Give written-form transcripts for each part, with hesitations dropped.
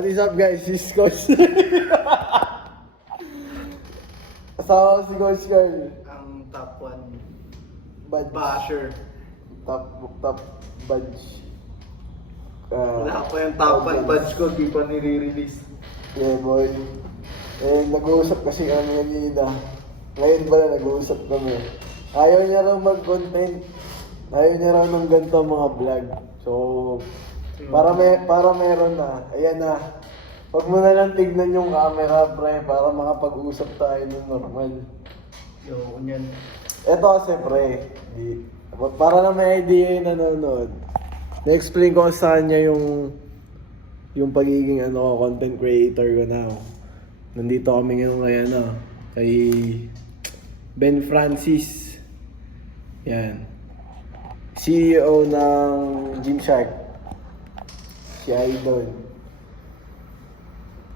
What is up guys, this is Coach. Kasama ko si Coach Carl. Ang top 1 Badge. basher. Top badge. Wala pa yung top 1 badge ko, di pa nire-release. Yeah boy. Nag-uusap kasi kami kanina. Ngayon pala nag-uusap kami. Ayaw niya raw mag-content. Ayaw niya raw ng ganito mga vlog. So, para meron na. Ayan na. Huwag mo na lang tignan yung camera, pre, para makapag-usap tayo ng normal. Yo, yan. Eto kasi, pre, para na may idea yung nanonood. Na-explain ko sa kanya yung pagiging content creator ko now. Nandito kami ngayon kay Ben Francis. Yan. CEO ng Gymshark. Si Idol.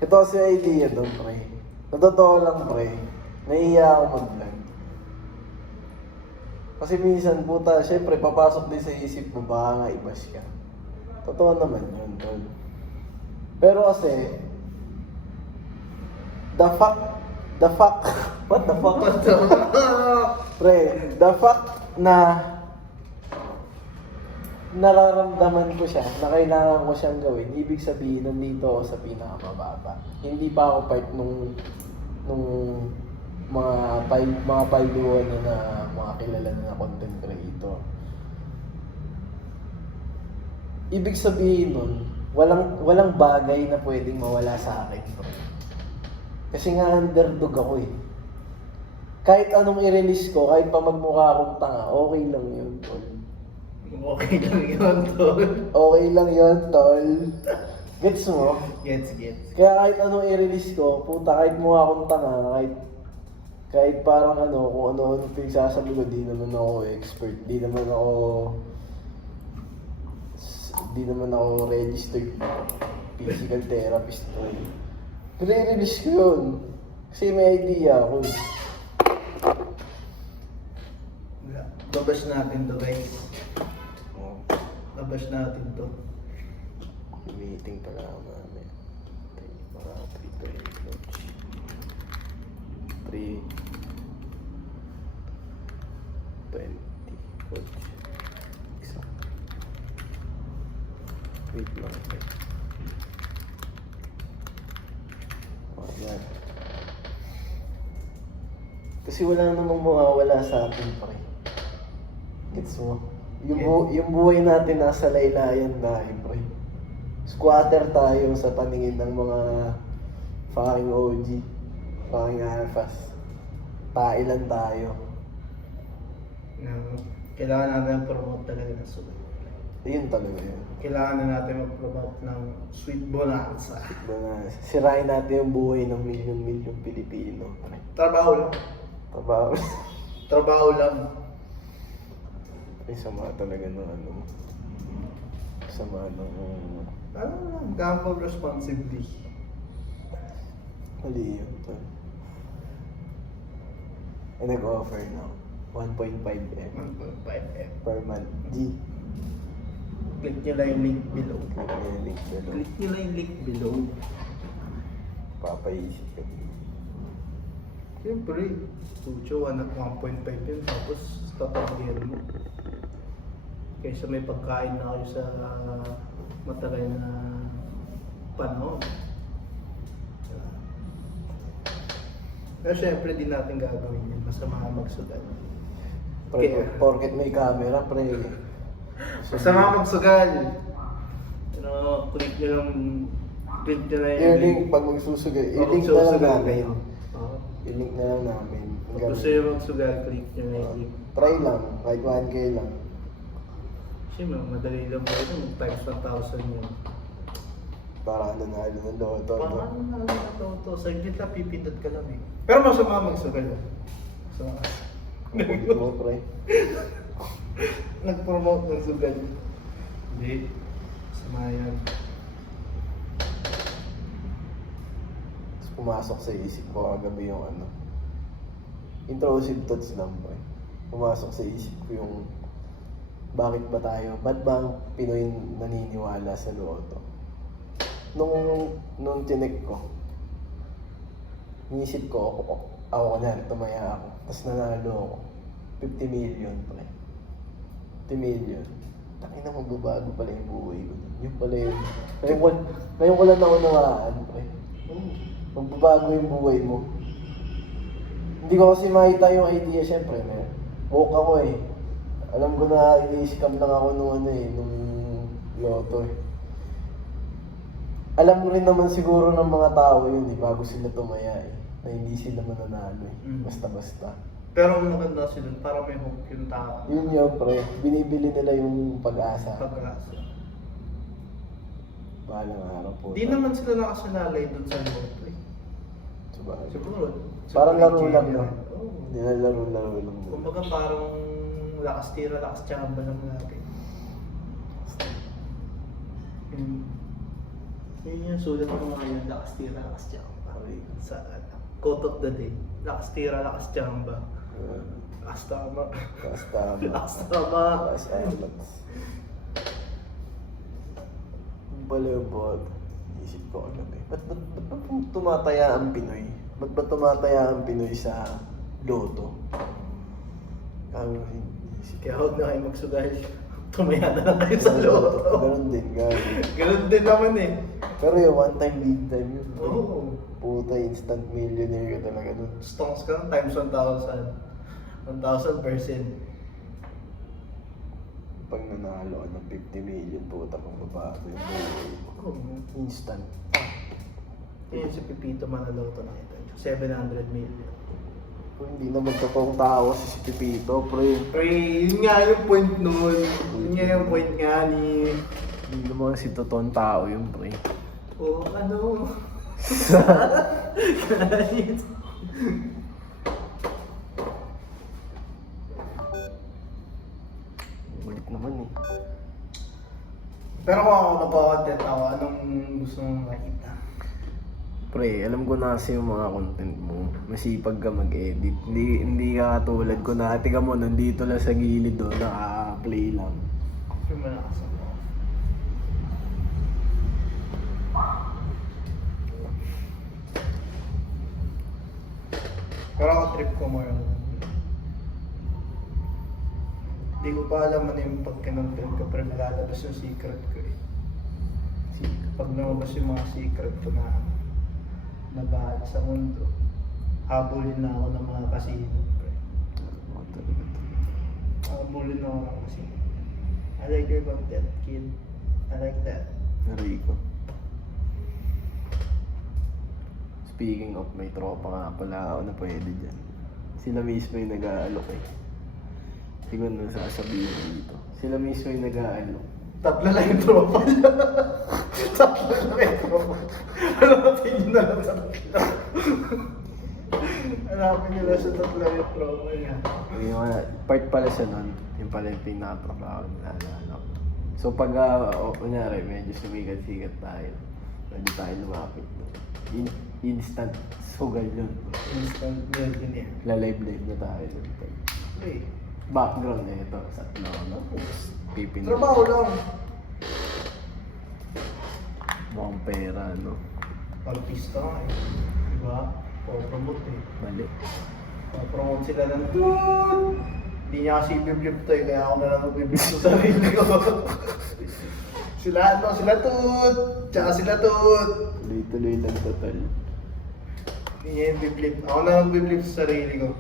Ito kasi idea doon, pre. Sa totoo lang, pre. Nahiya ako mag-vlog. Kasi minsan, puta, syempre, papasok din sa isip mo, baka nga i-bash ka. Totoo naman yun, tol. Pero kasi, what the fuck? Pre, the fact na nararamdaman ko siya, na kailangan ko siyang gawin, ibig sabihin, nandito ako sa pinakamababa. Hindi pa ako part nung mga pailuan na mga kilala na content creator. Ibig sabihin nun, walang bagay na pwedeng mawala sa akin. Kasi nga underdog ako eh. Kahit anong i-release ko, kahit pa magmukha akong tanga, okay lang yun, tol. Okay lang yun, tol. Okay lang yun, tol. Gets mo? Gets. Kaya kahit anong i-release ko, puta, kahit mukha akong tanga, kahit parang kung ano pinagsasabi ko, di naman ako expert, di naman ako registered physical therapist. I-release ko yun. Kasi may idea ako. Babash natin to, guys. Babash natin to. Meeting pala namin. Mga 3:20 coach. 3:20 coach. Exact. Wait lang. Yan. Kasi wala namang mawawala sa atin, pre. Gets mo? Yung buhay natin nasa laylayan tayo, pre. Squatter tayo sa paningin ng mga fucking OG, fucking alphas. Tailan tayo. Kailangan natin promote talaga ng sulit. Yun talaga yun. Kailangan na natin mag-promote ng Sweet Bonanza. Sirain natin yung buhay ng milyon-milyon Pilipino. Trabaho lang. Trabaho lang. Ay, sama talaga ng sama ng... Gamble responsibly. Mali yun. Ay, nag-offer na 1.5M 1.5M. per month. G. Click nyo lang yung link below. May link below. Click nyo lang yung link below. Papaisip ka. Siyempre, Tucho, 1.5 yun, tapos tatagir mo. Kaysa may pagkain na kayo sa matagal na panahon. Pero syempre, di natin gagawin yun. Masama magsugal. Porket may camera, pre. Masama magsugal. Click nyo lang Yung link pag magsusugal. I-link na lang namin. I-link na lang namin. Pag gusto yung magsugal, click nyo na yung link. Try lang, kahit 1K lang. Siyempre, madali lang ba ito? Times 1,000 yun. Para nanalo ng loto. Parang ano na to? Saglit lang, pipindot ka lang eh. Pero masama magsugal. Masama. Mo, pre. Nag-promote ng sugal. Hindi. Sama yan. Tapos pumasok sa isip ko kagabi yung intrusive thoughts lang, pre. Pumasok sa isip ko yung ba't ba ang Pinoy naniniwala sa loto? nung tinik ko, inisip ko, ako na, tumaya ako. Tapos nanalo ako. 50 million, pre. 50 million. Takin na magbabago pala yung buhay ko. Yung pala yun. Ngayon ko lang naunawaan, pre. Magbabago yung buhay mo. Hindi ko kasi makita yung idea, syempre. Woke ako eh. Alam ko na ini-scam lang ako nung nung loto eh. Alam mo rin naman siguro ng mga tao yun eh, bago sila tumaya eh. Na hindi sila mananalo eh. Basta-basta. Pero ang maganda sila, parang may hope yung tao. Yun yun, pre. Binibili nila yung pag-asa. Pag-asa. Bahalang araw po. Di naman sila nakasalalay dun sa loto eh. Sabagay. Siguro. Parang laro lang, no? Oo. Nilalaro lang. Kumbaga parang lakas tira, lakas tsamba lang natin. Yun yung sulat ko ngayon, lakas tira, lakas tsamba. Sa quote of the day, lakas tira, lakas tsamba. Lakas tama. Basta. Lakas tama. Basta. Yung pala yung bot. Isip ko agad eh. Ba't tumataya ang Pinoy? Ba't ba tumataya ang Pinoy sa loto? Kaya huwag na kayo magsugal. Tumaya na lang kayo sa loto. Ganun din, ganun. Ganun din naman eh. Pero yung one time, big time yun. Oo. Puta, instant millionaire ka talaga dun. Stonks ka ng times 1,000. 1,000%. Pag nanalo ka ng 50 million, puta kang babago yung buhay mo. Instant. Yun si Pipito Manaloto na ito. 700 million. Kung hindi naman totoong tao si Pipito, pre. Pre, yun nga yung point nun. Yun nga yung point nga ni... Hindi naman si totoong tao yun, pre. Oh, ano? Ulit naman eh. Pero kung ako napakontent ako, anong gusto mong makita? Pre, alam ko na kasi yung mga content mo. Masipag ka mag-edit. Hindi ka katulad ko na, tiga mo, nandito lang sa gilid doon, naka-play lang. Yung malakas ako. Pero ako trip ko mo yung... Hindi ko pa alam ano yung pagkinontent ko, pero nalalabas yung secret ko eh. Pag lumabas yung mga secret ko na bahala sa mundo, habulin na ako ng mga kasino. Habulin na ako ng kasino. I like your content, kid. I like that. Rico. Speaking of, may tropa nga pala ako na pwede dyan. Sila mismo yung nag-aalok eh. Siguro na sasabihin dito. Sila mismo yung nag-aalok. Tatlo lang yung tropa niya. Tatlo lang yung tropa. Hanapin niyo na lang sa tatlo. Hanapin niyo lang sa tatlo yung tropa niya. Yung part pala siya nun, yung pala yung pinaka-trabaho na naalala ko. So pag, kunyari, medyo sumikat-sikat tayo. Pwede tayo lumapit doon. Instant sugal yun. Instant millionaire. Lalive-live na tayo doon. Hey, Background eh, ito. Sa pipin. trabaho lang. Mukhang pera, no? Artista nga eh. Diba? O-promote eh. Mali. O-promote sila ng dude! Hindi niya kasi i-flip to eh, kaya ako na lang mag-flip sa sarili ko. Sila ano, sila tut! Tsaka sila tut! Tuloy-tuloy lang total. Hindi niya yung flip. Ako na mag-flip sa sarili ko.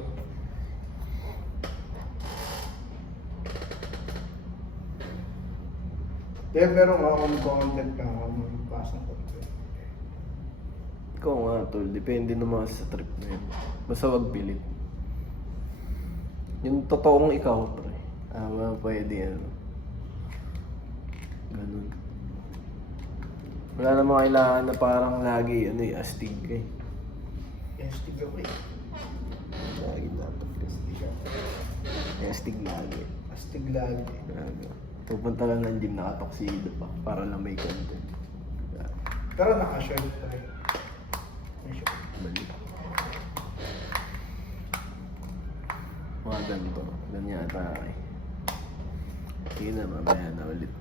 Kaya pero nga kung content ka ako, magpapasa ng content. Ikaw nga, tol. Depende naman sa trip na yun. Basta wag pilit. Yung totoong ikaw, pre. Pwede yan. Ganun. Wala namang kailangan na parang lagi, astig ka eh. Yes, tignan ko eh. Lagi dapat astig ka. Astig lagi. Astig lagi. Lagi. Pupunta lang ng gym, nakatoksido pa, para lang may content. Pero naka-short pa rin. May short. Bali. Mga ganito. Ganyan ata eh. Sige na, mamaya na ulit.